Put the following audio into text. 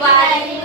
Thiruvathira